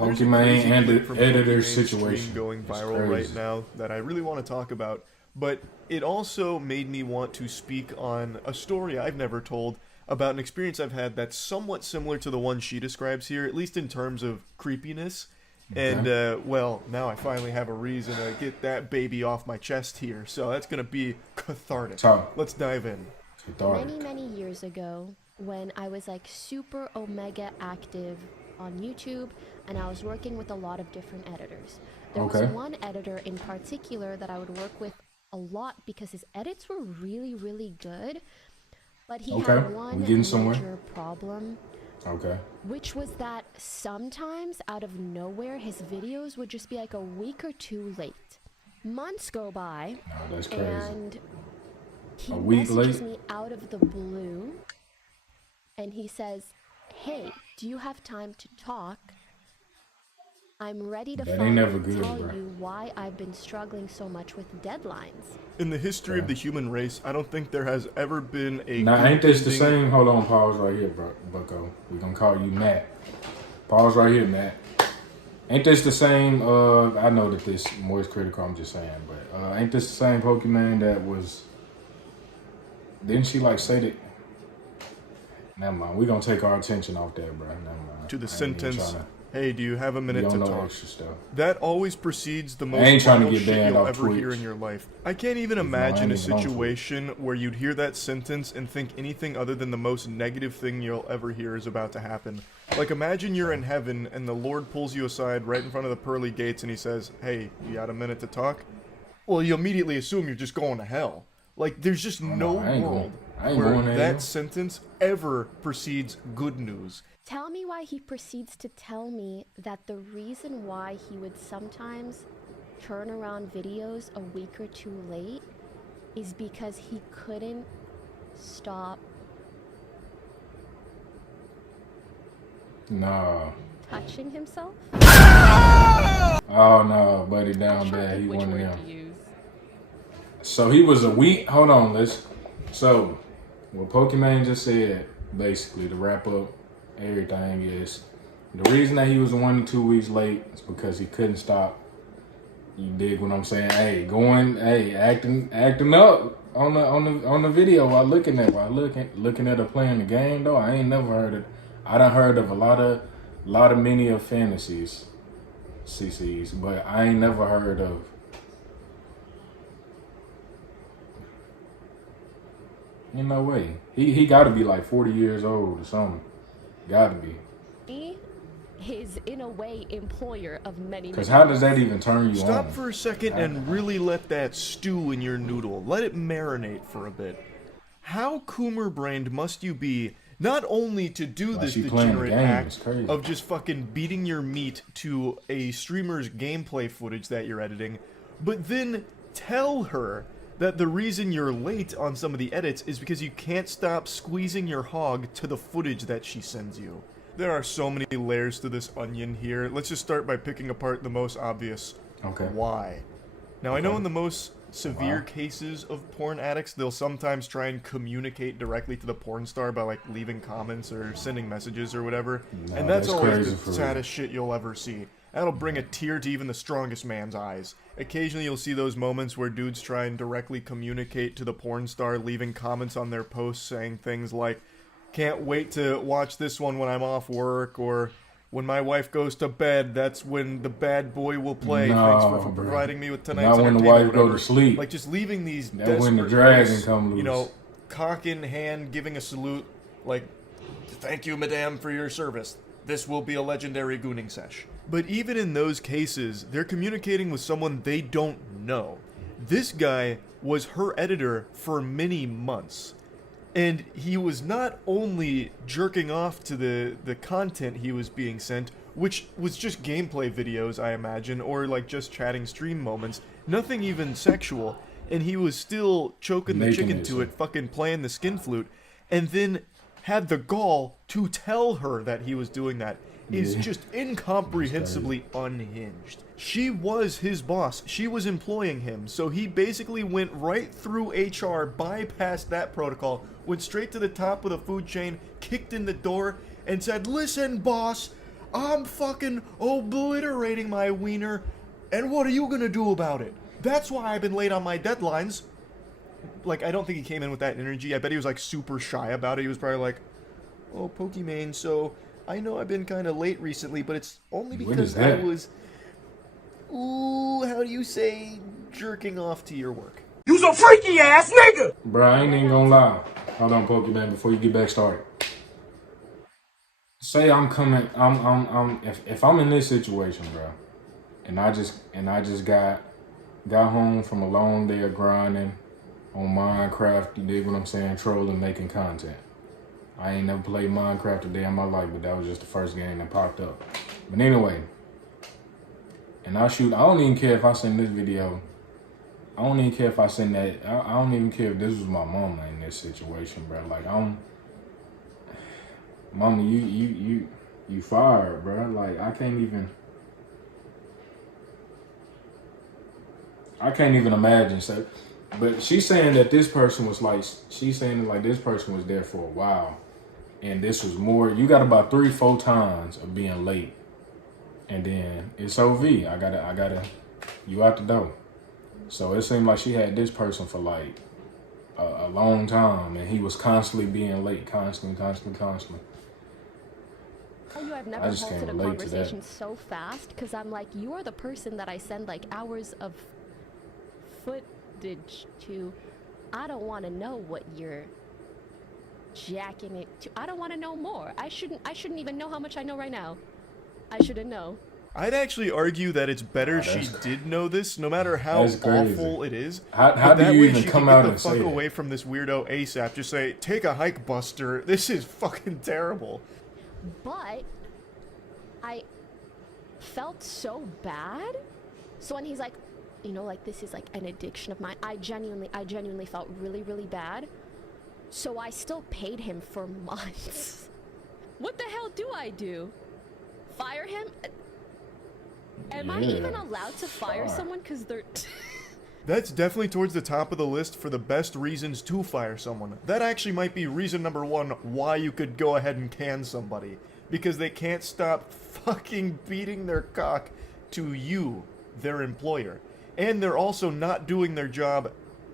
There's a Pokimane crazy and clip the from editor Pokimane's situation. stream going It's viral right crazy. now that I really want to talk about, but it also made me want to speak on a story I've never told about an experience I've had that's somewhat similar to the one she describes here, at least in terms of creepiness. And, Okay. well, now I finally have a reason to get that baby off my chest here, so that's gonna be cathartic. Talk. Let's dive in. Cathartic. Many years ago, when I was like super omega active on YouTube and I was working with a lot of different editors. There was Okay. one editor in particular that I would work with a lot because his edits were really good, but he Okay. had We one getting somewhere. major problem, Okay. which was that sometimes out of nowhere his videos would just be like a week or two late. Months go by No, that's crazy. and he A week messages late? me out of the blue and he says, "Hey, do you have time to talk? I'm ready to That ain't never finally good, tell bro. you why I've been struggling so much with deadlines." In the history of the human race, I don't think there has ever been a Now, good ain't this the ending. same? Hold on, pause right here, bro, Bucko. We gonna call you Matt. Pause right here, Matt. Ain't this the same? I know that this more is critical. I'm just saying, but ain't this the same Pokemon that was? Didn't she like say that? Never mind. We gonna take our attention off that, bro. Never mind. To the I ain't even sentence, tryna- "Hey, do you have a We minute to don't know talk?" extra stuff. That always precedes the I most ain't trying to vital get shit banned you'll off ever hear Twitch. in your life. I can't even I imagine a ain't even on Twitch. situation where you'd hear that sentence and think anything other than the most negative thing you'll ever hear is about to happen. Like, imagine you're in heaven and the Lord pulls you aside right in front of the pearly gates and he says, "Hey, you got a minute to talk?" Well, you immediately assume you're just going to hell. Like, there's just Oh, no no, I ain't world I ain't where going there. that sentence ever precedes good news. Tell me why he proceeds to tell me that the reason why he would sometimes turn around videos a week or two late is because he couldn't stop No. touching himself. Oh no, buddy, down I'm trying to bad. He think which one of word them. to use. So he was a week. Hold on, let's. So, what Pokimane just said, basically, to wrap up everything is the reason that he was 1 to 2 weeks late is because he couldn't stop. You dig what I'm saying? Hey, acting up on the video while looking at her playing the game though. I ain't never heard it. I done heard of a lot of many of fantasies, CCs, but I ain't never heard of. Ain't no way. He got to be like 40 years old or something. Got to be. He is, in a way, employer of many. Cause how does that even turn you Stop on? for a second and really let that stew in your noodle. Let it marinate for a bit. How Coomer-brained must you be not only to do Like this she playing the degenerate game, act it's crazy. of just fucking beating your meat to a streamer's gameplay footage that you're editing, but then tell her that the reason you're late on some of the edits is because you can't stop squeezing your hog to the footage that she sends you. There are so many layers to this onion here. Let's just start by picking apart the most obvious. Okay. Why? Now, I know Okay. in the most severe Wow. cases of porn addicts, they'll sometimes try and communicate directly to the porn star by, like, leaving comments or sending messages or whatever. Nah, And that's that's always crazy the for real. saddest shit you'll ever see. That'll bring a tear to even the strongest man's eyes. Occasionally you'll see those moments where dudes try and directly communicate to the porn star, leaving comments on their posts saying things like, "Can't wait to watch this one when I'm off work," or "When my wife goes to bed, that's when the bad boy will play. Thanks for No, bro. providing me with tonight's Not when the entertainment," wife go to whatever. sleep. Like, just leaving these That's when the desperate dragon posts, come you know, loose. cock in hand, giving a salute, like, "Thank you, madame, for your service. This will be a legendary gooning sesh." But even in those cases, they're communicating with someone they don't know. This guy was her editor for many months. And he was not only jerking off to the content he was being sent, which was just gameplay videos, I imagine, or like just chatting stream moments, nothing even sexual, and he was still choking the Making chicken it to so. it, fucking playing the skin flute, and then had the gall to tell her that he was doing that is Yeah. just incomprehensibly unhinged. She was his boss. She was employing him. So he basically went right through HR, bypassed that protocol, went straight to the top of the food chain, kicked in the door, and said, "Listen, boss, I'm fucking obliterating my wiener, and what are you gonna do about it? That's why I've been late on my deadlines. Like, I don't think he came in with that energy. I bet he was, like, super shy about it. He was probably like, oh, Pokimane, so I know I've been kind of late recently, but it's only What because is I that? was, ooh, how do you say, jerking off to your work. You's a freaky ass nigga! Bro, I ain't even gonna lie. Hold on, Pokemon, before you get back started. Say I'm coming, if I'm in this situation, bro, and I just got home from a long day of grinding on Minecraft, you dig what I'm saying, trolling, making content. I ain't never played Minecraft a day in my life, but that was just the first game that popped up. But anyway, and I don't even care if I send this video. I don't even care if I send that. I don't even care if this was my mama in this situation, bro. Like, mama, you fired, bro. Like, I can't even imagine. So, but she's saying that this person was like, this person was there for a while, and this was more. You got about 3-4 times of being late, and then it's OV. I gotta, you out the door. So it seemed like she had this person for like a long time, and he was constantly being late, constantly. You, I've never I just can't halted a relate to that. conversation so fast because I'm like, you are the person that I send like hours of footage to. I don't want to know what you're jacking it to. I don't want to know more. I shouldn't even know how much I know right now. I shouldn't know. I'd actually argue that it's better she did know this, no matter how That's crazy. awful it is. How But do that you way even she come can out get and the fuck say that? away from this weirdo ASAP. Just say, take a hike, Buster. This is fucking terrible. But I felt so bad. So when he's like, you know, like this is like an addiction of mine, I genuinely felt really, really bad. So I still paid him for months. What the hell do I do? Fire him? Am I even allowed to fire someone because they're... That's definitely towards the top of the list for the best reasons to fire someone. That actually might be reason number 1 why you could go ahead and can somebody. Because they can't stop fucking beating their cock to you, their employer. And they're also not doing their job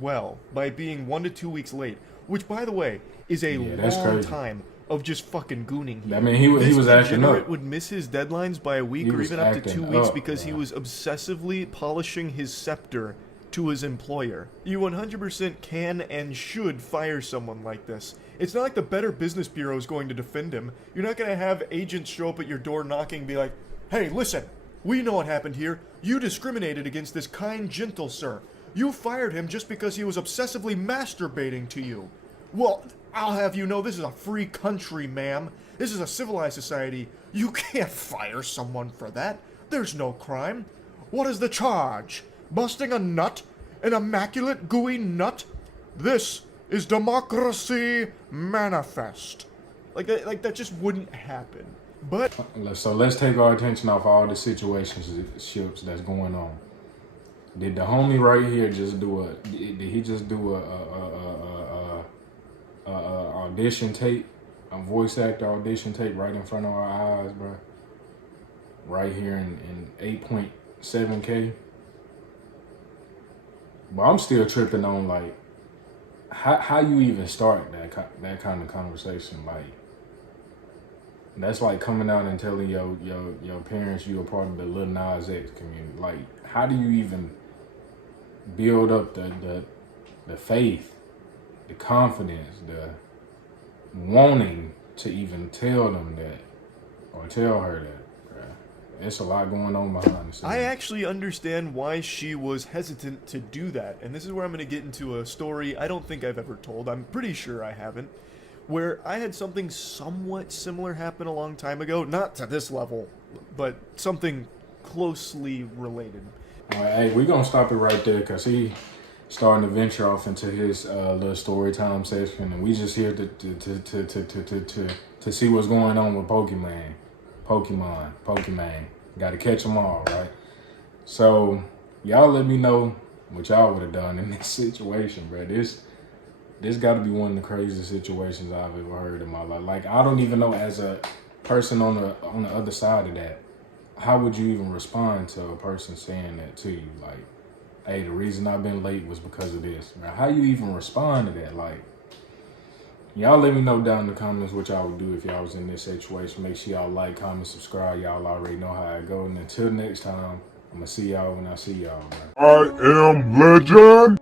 well by being 1 to 2 weeks late. Which, by the way, is a that's long crazy. time of just fucking gooning here. I mean, he was acting degenerate up. would miss his deadlines by a week He or was even up to acting 2 weeks up, because he bro. was obsessively polishing his scepter to his employer. You 100% can and should fire someone like this. It's not like the Better Business Bureau is going to defend him. You're not going to have agents show up at your door knocking and be like, hey, listen, we know what happened here. You discriminated against this kind, gentle sir. You fired him just because he was obsessively masturbating to you. Well, I'll have you know this is a free country, ma'am. This is a civilized society. You can't fire someone for that. There's no crime. What is the charge? Busting a nut? An immaculate, gooey nut? This is democracy manifest. Like that just wouldn't happen. But So let's take our attention off all the situationships that's going on. Did the homie right here just do a? Did he just do a audition tape, a voice actor audition tape right in front of our eyes, bro? Right here in 8.7K. But I'm still tripping on like how you even start that kind of conversation. Like that's like coming out and telling your parents you're a part of the Lil Nas X community. Like how do you even build up the faith, the confidence, the wanting to even tell them that or tell her that? It's a lot going on behind the scenes. I actually understand why she was hesitant to do that. And this is where I'm going to get into a story I don't think I've ever told. I'm pretty sure I haven't. Where I had something somewhat similar happen a long time ago. Not to this level, but something closely related. All right, hey, we're going to stop it right there because he starting to venture off into his little story time section. And we just here to see what's going on with Pokimane. Got to catch them all, right? So, y'all let me know what y'all would have done in this situation, bro. This got to be one of the craziest situations I've ever heard in my life. Like, I don't even know as a person on the other side of that, how would you even respond to a person saying that to you? Like, hey, the reason I've been late was because of this. Right? How you even respond to that? Like, y'all let me know down in the comments what y'all would do if y'all was in this situation. Make sure y'all like, comment, subscribe. Y'all already know how it go. And until next time, I'm going to see y'all when I see y'all, man. I am legend.